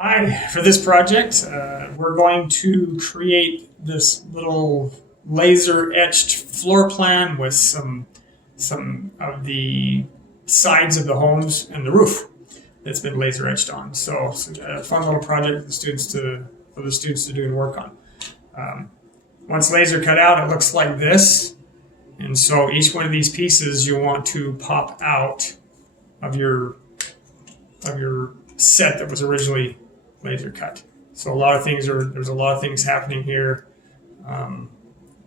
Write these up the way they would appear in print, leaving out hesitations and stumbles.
Hi, for this project, we're going to create this little laser etched floor plan with some of the sides of the homes and the roof that's been laser etched on. So it's a fun little project for the students to do and work on. Um, Once laser cut out, it looks like this. And so each one of these pieces you want to pop out of your set that was originally laser cut. So there's a lot of things happening here. Um,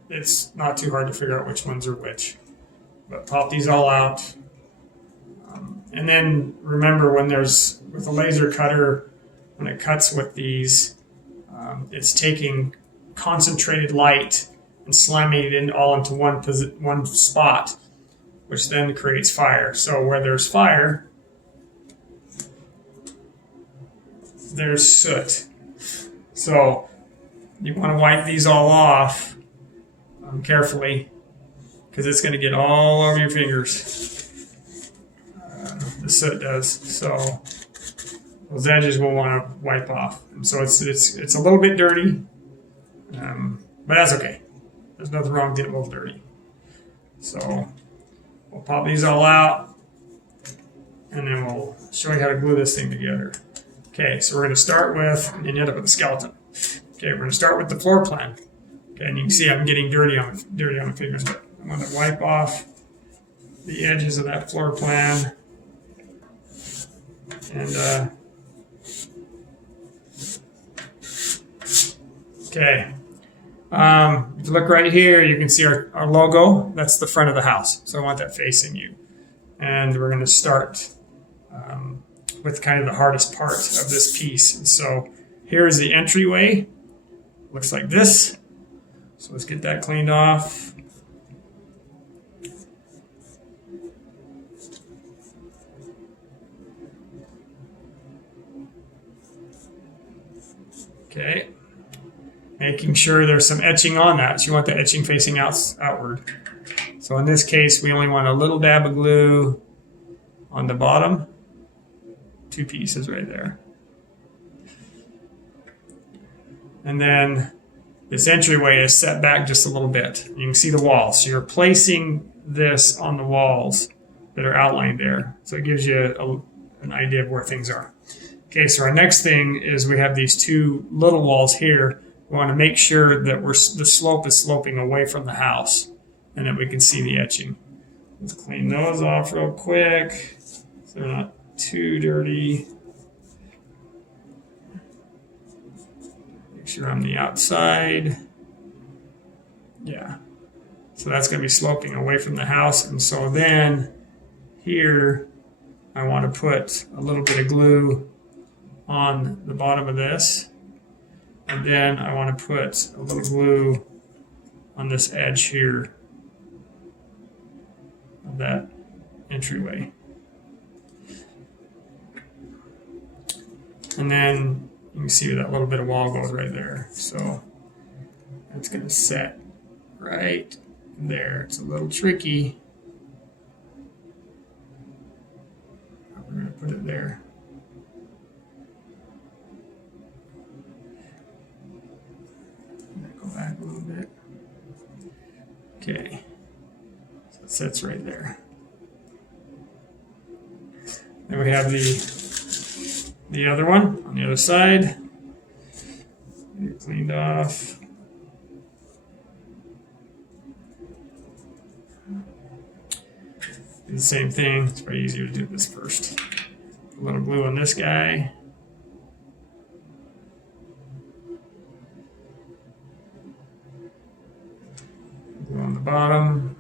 it's not too hard to figure out which ones are which. But pop these all out. And then remember with a laser cutter, when it cuts with these, it's taking concentrated light and slamming it all into one spot, which then creates fire. So where there's fire, there's soot. So you want to wipe these all off carefully because it's going to get all over your fingers. The soot does. So those edges we'll want to wipe off. And so it's a little bit dirty, but that's okay. There's nothing wrong with getting a little dirty. So we'll pop these all out, and then we'll show you how to glue this thing together. Okay, so we're going to start with, and end up with a skeleton. Okay, we're going to start with the floor plan. Okay, and you can see I'm getting dirty on the fingers, but I'm going to wipe off the edges of that floor plan. And okay, if you look right here, you can see our logo. That's the front of the house, so I want that facing you. And we're going to start with kind of the hardest part of this piece. And so here's the entryway. Looks like this. So let's get that cleaned off. Okay. Making sure there's some etching on that. So you want the etching facing outward. So in this case, we only want a little dab of glue on the bottom. 2 pieces right there. And then this entryway is set back just a little bit. You can see the walls. So you're placing this on the walls that are outlined there. So it gives you an idea of where things are. Okay, so our next thing is we have these 2 little walls here. We want to make sure that the slope is sloping away from the house and that we can see the etching. Let's clean those off real quick so they're not too dirty. Make sure on the outside. Yeah. So that's going to be sloping away from the house. And so then here I want to put a little bit of glue on the bottom of this. And then I want to put a little glue on this edge here of that entryway. And then you can see that little bit of wall goes right there. So it's going to set right there. It's a little tricky. We're going to put it there. Go back a little bit. Okay. So it sets right there. Then we have the other one on the other side. Get it cleaned off. Do the same thing. It's probably easier to do this first. A little glue on this guy. Glue on the bottom.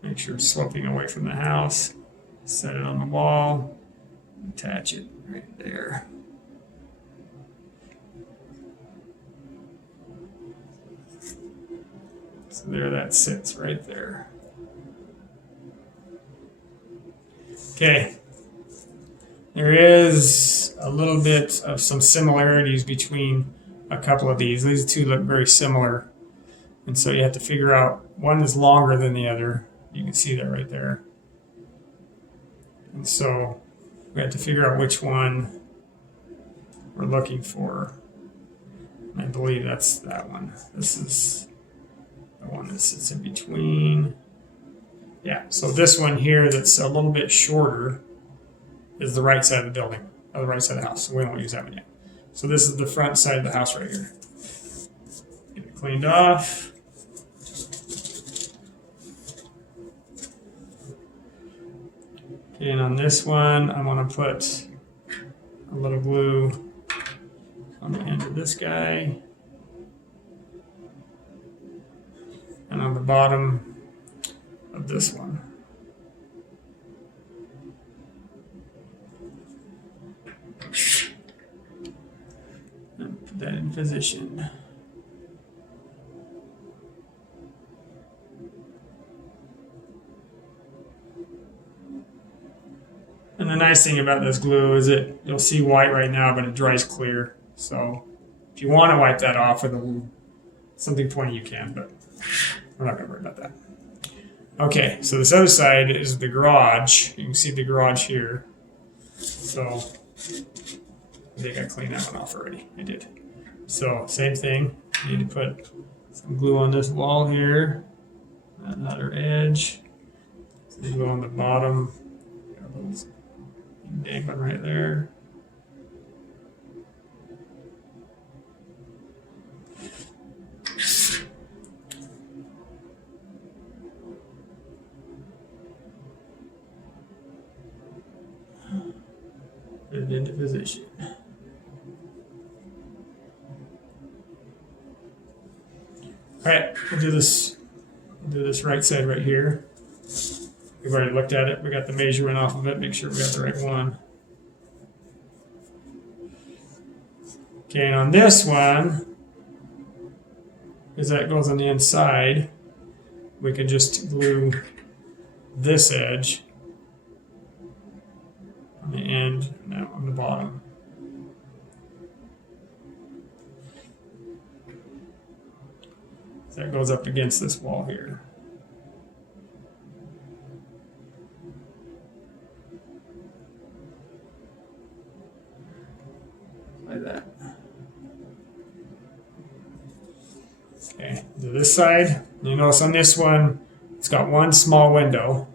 Make sure it's sloping away from the house. Set it on the wall. Attach it right there. So there that sits right there. Okay. There is a little bit of some similarities between a couple of these. These 2 look very similar. And so you have to figure out one is longer than the other. You can see that right there. And so we have to figure out which one we're looking for. I believe that's that one. This is the one that sits in between. Yeah, so this one here that's a little bit shorter is the right side of the building, or the right side of the house. So we won't use that one yet. So this is the front side of the house right here. Get it cleaned off. Okay, and on this one, I want to put a little glue on the end of this guy. And on the bottom of this one. And put that in position. And the nice thing about this glue is that you'll see white right now, but it dries clear. So if you want to wipe that off with a little something pointy, you can, but we're not going to worry about that. Okay, so this other side is the garage. You can see the garage here. So I think I cleaned that one off already. I did. So same thing. You need to put some glue on this wall here. Another edge. Some glue on the bottom. Got a little dangling right there. Put it into position. All right, we'll do this right side right here. We've already looked at it. We got the measurement off of it. Make sure we got the right one. Okay, and on this one, because that goes on the inside, we can just glue this edge on the end, now on the bottom. So that goes up against this wall here. Like that. Okay, to this side, you notice on this one, it's got one small window.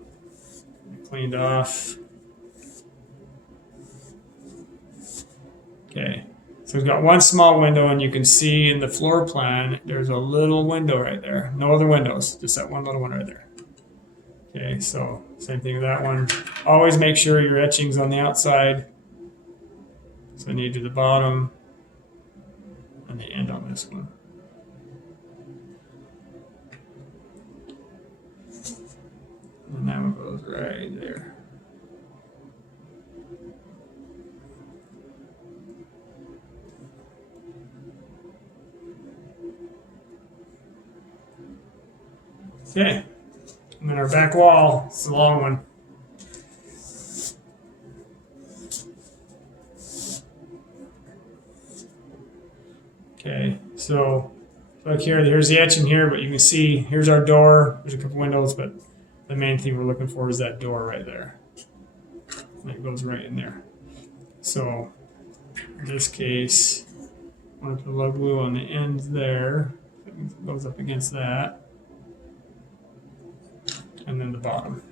Cleaned off. Okay, so it's got one small window, and you can see in the floor plan, there's a little window right there. No other windows, just that one little one right there. Okay, so same thing with that one. Always make sure your etching's on the outside. So I need to the bottom and the end on this one. And that one goes right there. Okay, and then our back wall, it's the long one. Okay, so look here, here's the etching here, but you can see here's our door. There's a couple windows, but the main thing we're looking for is that door right there. And it goes right in there. So in this case, I'm going to put a little glue on the end there. It goes up against that. And then the bottom.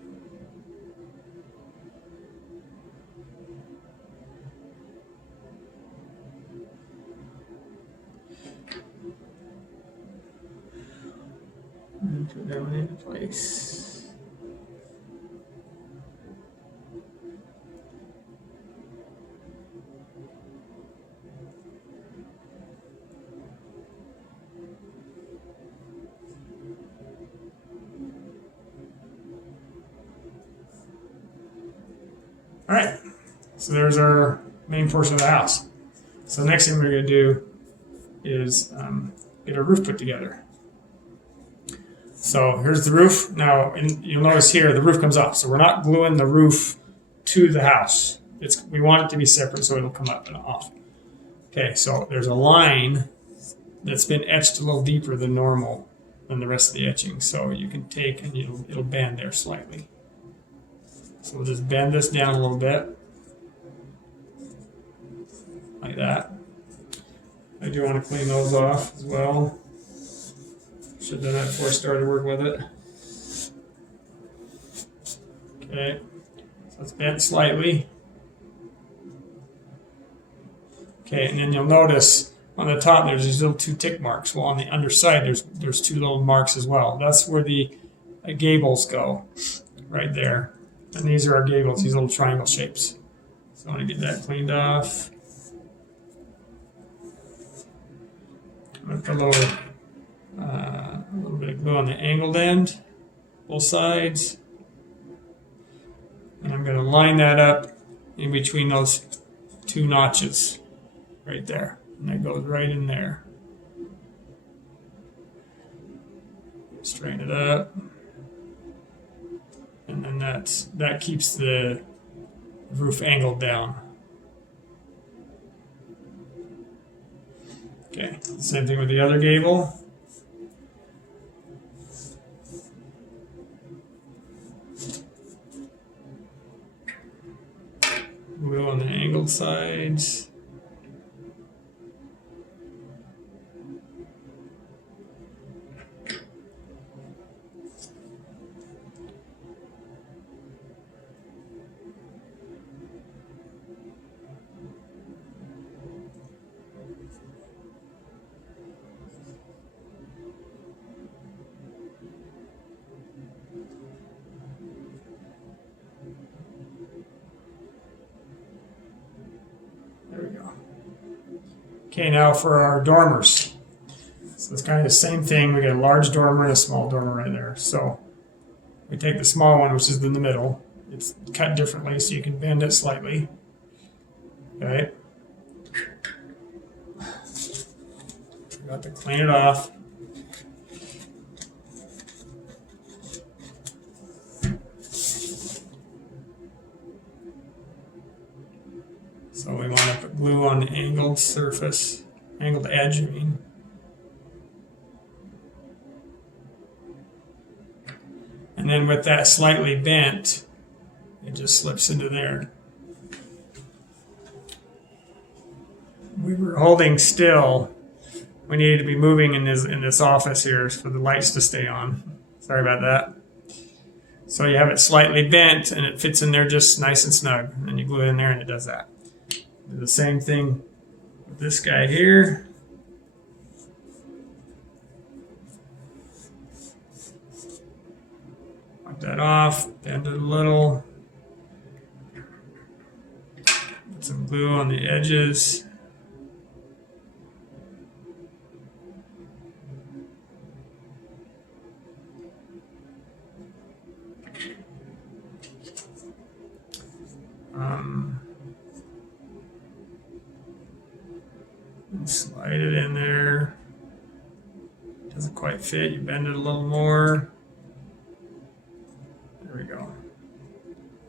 And put that one into place. All right, so there's our main portion of the house. So the next thing we're going to do is get our roof put together. So here's the roof. Now, and you'll notice here the roof comes off. So we're not gluing the roof to the house. We want it to be separate so it'll come up and off. Okay, so there's a line that's been etched a little deeper than normal than the rest of the etching. So you can take and it'll bend there slightly. So we'll just bend this down a little bit, like that. I do want to clean those off as well. Should have done that before I started work with it. Okay, so it's bent slightly. Okay, and then you'll notice on the top there's these little 2 tick marks. Well, on the underside there's 2 little marks as well. That's where the gables go, right there. And these are our gables, these little triangle shapes. So I want to get that cleaned off. I'm going to put a little bit of glue on the angled end, both sides. And I'm going to line that up in between those 2 notches right there. And that goes right in there. Straighten it up. And then that keeps the roof angled down. Okay, same thing with the other gable. Glue on the angled sides. There we go. Okay, now for our dormers. So it's kind of the same thing. We got a large dormer and a small dormer right there. So we take the small one, which is in the middle. It's cut differently, so you can bend it slightly. Okay. Forgot to clean it off. So we want to put glue on the angled surface, angled edge, I mean. And then with that slightly bent, it just slips into there. We were holding still. We needed to be moving in this office here for the lights to stay on. Sorry about that. So you have it slightly bent and it fits in there just nice and snug. And you glue it in there and it does that. Do the same thing with this guy here. Wipe that off, bend it a little. Put some glue on the edges. And slide it in there. Doesn't quite fit, you bend it a little more. There we go.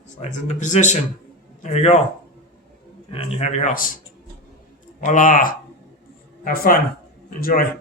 Slides into position. There you go. And you have your house. Voila! Have fun. Enjoy.